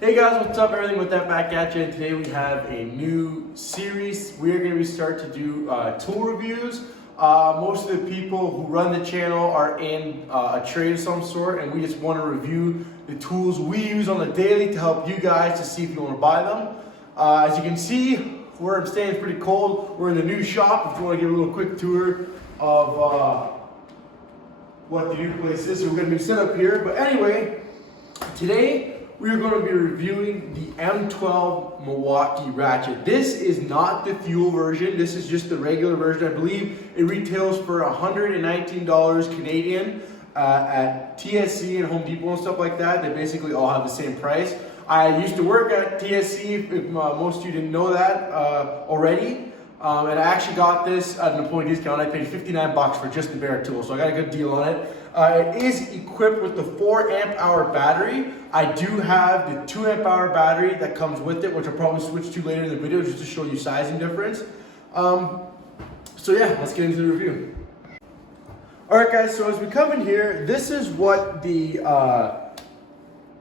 Hey guys, what's up? Everything with that back at you. And today we have a new series. We are going to start to do tool reviews. Most of the people who run the channel are in a trade of some sort, and we just want to review the tools we use on the daily to help you guys to see if you want to buy them. As you can see, where I'm staying is pretty cold. We're in the new shop. If you want to give a little quick tour of what the new place is, so we're going to be set up here. But anyway, today we are going to be reviewing the M12 Milwaukee ratchet. This is not the fuel version. This is just the regular version. I believe it retails for $119 Canadian at TSC and Home Depot and stuff like that. They basically all have the same price. I used to work at TSC, if most of you didn't know that already. And I actually got this at an employee discount. I paid 59 bucks for just the bare tool, so I got a good deal on it. It is equipped with the 4 amp hour battery. I do have the 2 amp hour battery that comes with it, which I'll probably switch to later in the video just to show you sizing difference. So yeah, let's get into the review. Alright guys, so as we come in here, this is what the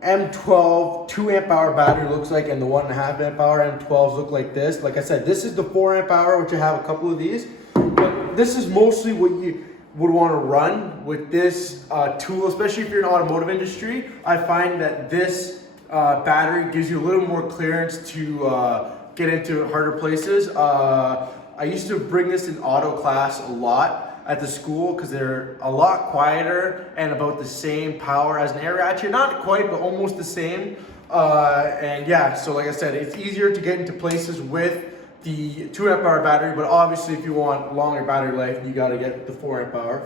M12 2 amp hour battery looks like, and the 1.5 amp hour M12s look like this. Like I said, this is the 4 amp hour, which I have a couple of these. But this is mostly what you would want to run with this tool, especially if you're in the automotive industry. I find that this battery gives you a little more clearance to get into harder places. I used to bring this in auto class a lot at the school because they're a lot quieter and about the same power as an air ratchet. Not quite, but almost the same. And yeah, so like I said, it's easier to get into places with the 2 amp hour battery, but obviously if you want longer battery life, you got to get the 4 amp hour.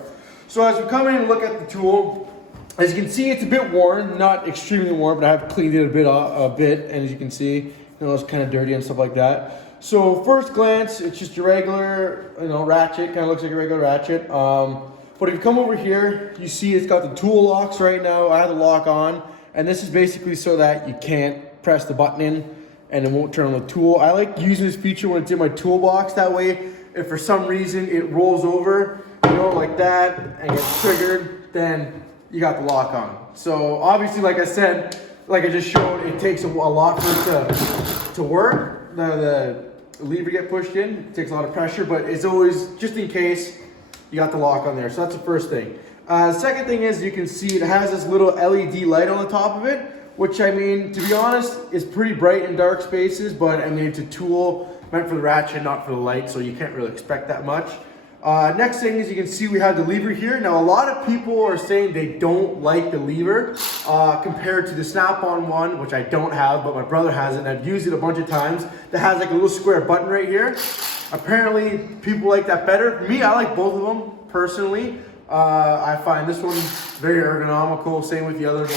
So as we come in and look at the tool, as you can see, it's a bit worn, not extremely worn, but I have cleaned it a bit, and as you can see, you know, it's kind of dirty and stuff like that. So first glance, it's just a regular, ratchet. Kind of looks like a regular ratchet. But if you come over here, you see it's got the tool locks right now. I have the lock on, and this is basically so that you can't press the button in and it won't turn on the tool. I like using this feature when it's in my toolbox. That way, if for some reason it rolls over, like that, and gets triggered, then you got the lock on. So obviously, like I said, like I just showed, it takes a lot for it to work. The lever get pushed in, it takes a lot of pressure, but it's always, just in case, you got the lock on there. So that's the first thing. The second thing is, you can see it has this little LED light on the top of it, which, I mean, to be honest, is pretty bright in dark spaces, but I mean, it's a tool meant for the ratchet, not for the light, so you can't really expect that much. Next thing is, you can see we have the lever here. Now, a lot of people are saying they don't like the lever compared to the snap-on one, which I don't have, but my brother has it, and I've used it a bunch of times, that has like a little square button right here. Apparently, people like that better. For me, I like both of them, personally. I find this one very ergonomical. Same with the other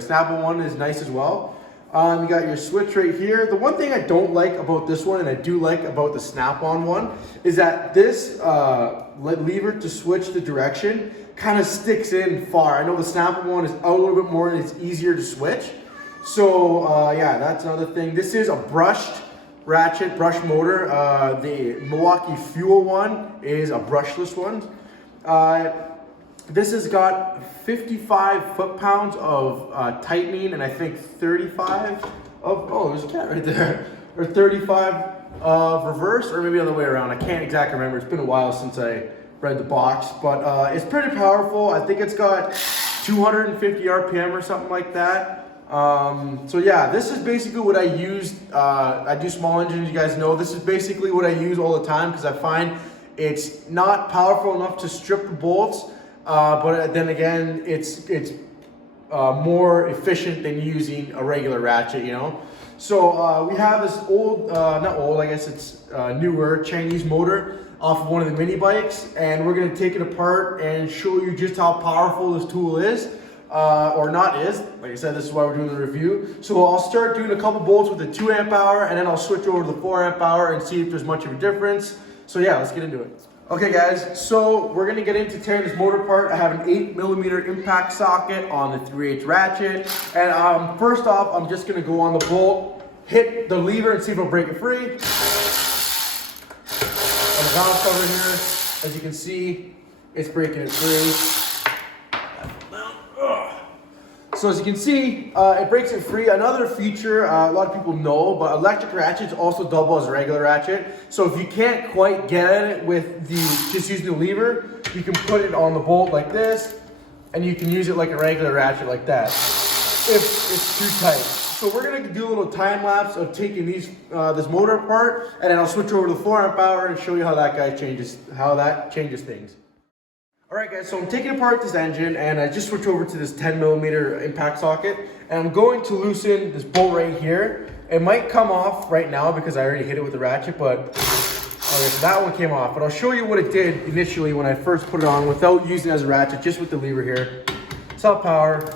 Snap-on one is nice as well. You got your switch right here. The one thing I don't like about this one, and I do like about the Snap-on one, is that this lever to switch the direction kind of sticks in far. I know the Snap-on one is out a little bit more and it's easier to switch. So yeah, that's another thing. This is a brushed ratchet, brush motor. The Milwaukee Fuel one is a brushless one. This has got 55 foot-pounds of tightening, and I think 35 of, oh, there's a cat right there, or 35 of reverse, or maybe the other way around. I can't exactly remember. It's been a while since I read the box, but it's pretty powerful. I think it's got 250 RPM or something like that. So yeah, this is basically what I use. I do small engines, you guys know. This is basically what I use all the time because I find it's not powerful enough to strip the bolts, but then again, it's more efficient than using a regular ratchet, So we have this old, not old, I guess it's newer Chinese motor off of one of the mini bikes, and we're going to take it apart and show you just how powerful this tool is, or not is. Like I said, this is why we're doing the review. So I'll start doing a couple bolts with the 2 amp hour, and then I'll switch over to the 4 amp hour and see if there's much of a difference. So yeah, let's get into it. Okay guys, so we're gonna get into tearing this motor apart. I have an 8mm impact socket on the 3/8 ratchet. And first off, I'm just gonna go on the bolt, hit the lever and see if it'll break it free. On the valve cover here, as you can see, it's breaking it free. So as you can see, it breaks it free. Another feature a lot of people know, but electric ratchets also double as a regular ratchet. So if you can't quite get it with just using the lever, you can put it on the bolt like this, and you can use it like a regular ratchet like that, if it's too tight. So we're gonna do a little time lapse of taking this motor apart, and then I'll switch over to the 4 amp hour and show you how that changes things. All right guys, so I'm taking apart this engine and I just switched over to this 10mm impact socket, and I'm going to loosen this bolt right here. It might come off right now because I already hit it with the ratchet, but okay, so that one came off. But I'll show you what it did initially when I first put it on without using it as a ratchet, just with the lever here. Self power,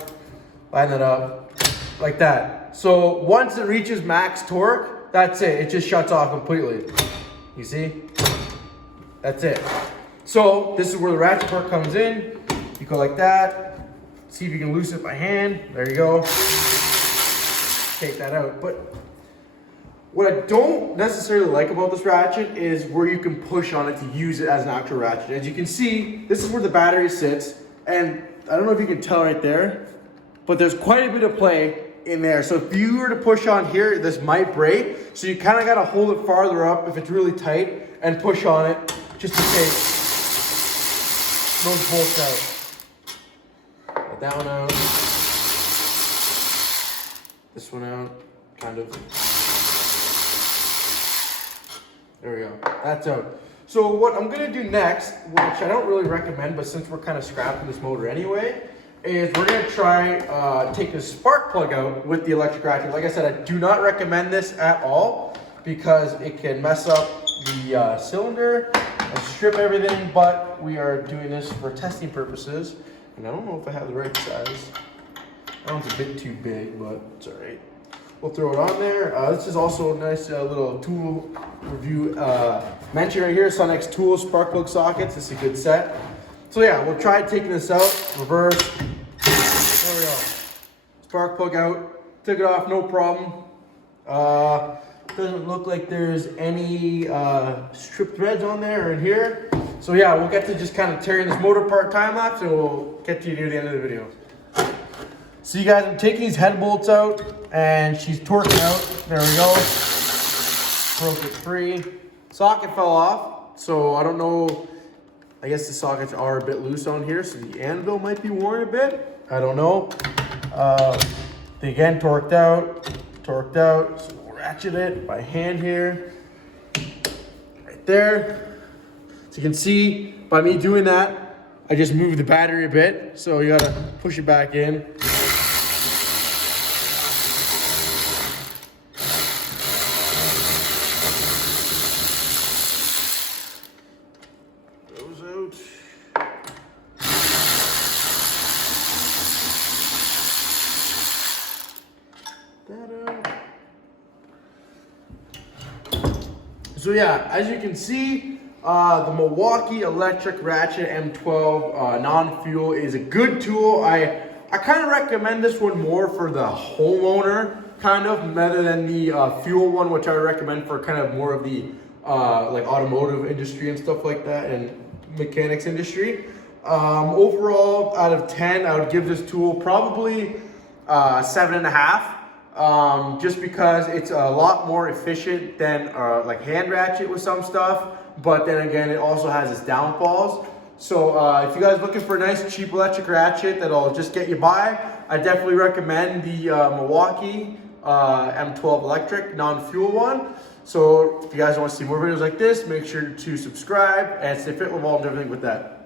line that up like that. So once it reaches max torque, that's it. It just shuts off completely. You see? That's it. So this is where the ratchet part comes in. You go like that. See if you can loosen it by hand. There you go. Take that out. But what I don't necessarily like about this ratchet is where you can push on it to use it as an actual ratchet. As you can see, this is where the battery sits. And I don't know if you can tell right there, but there's quite a bit of play in there. So if you were to push on here, this might break. So you kind of got to hold it farther up if it's really tight and push on it just to take those bolts out. Get that one out. This one out, kind of. There we go, that's out. So what I'm gonna do next, which I don't really recommend, but since we're kind of scrapping this motor anyway, is we're gonna try take the spark plug out with the electric ratchet. Like I said, I do not recommend this at all because it can mess up the cylinder and strip everything, but we are doing this for testing purposes. And I don't know if I have the right size. That one's a bit too big, but it's all right. We'll throw it on there. This is also a nice little tool review mention right here. Sonex Tools spark plug sockets. This is a good set. So yeah, we'll try taking this out. Reverse. There we go. Spark plug out. Took it off, no problem. Doesn't look like there's any strip threads on there or in here. So yeah, we'll get to just kind of tearing this motor apart time lapse, and we'll get to you near the end of the video. So you guys, I'm taking these head bolts out, and she's torquing out. There we go. Broke it free. Socket fell off, so I don't know. I guess the sockets are a bit loose on here, so the anvil might be worn a bit. I don't know. Again, torqued out. So we'll ratchet it by hand here. Right there. So you can see, by me doing that, I just moved the battery a bit. So you gotta push it back in. Goes out. So yeah, as you can see, the Milwaukee electric ratchet M12 non-fuel is a good tool. I kind of recommend this one more for the homeowner, kind of, rather than the fuel one, which I would recommend for kind of more of the like automotive industry and stuff like that, and mechanics industry. Overall, out of 10, I would give this tool probably 7.5. Just because it's a lot more efficient than like hand ratchet with some stuff, but then again, it also has its downfalls. So if you guys are looking for a nice cheap electric ratchet that'll just get you by, I definitely recommend the Milwaukee M12 electric non-fuel one. So if you guys want to see more videos like this, make sure to subscribe and stay fit with all and everything with that.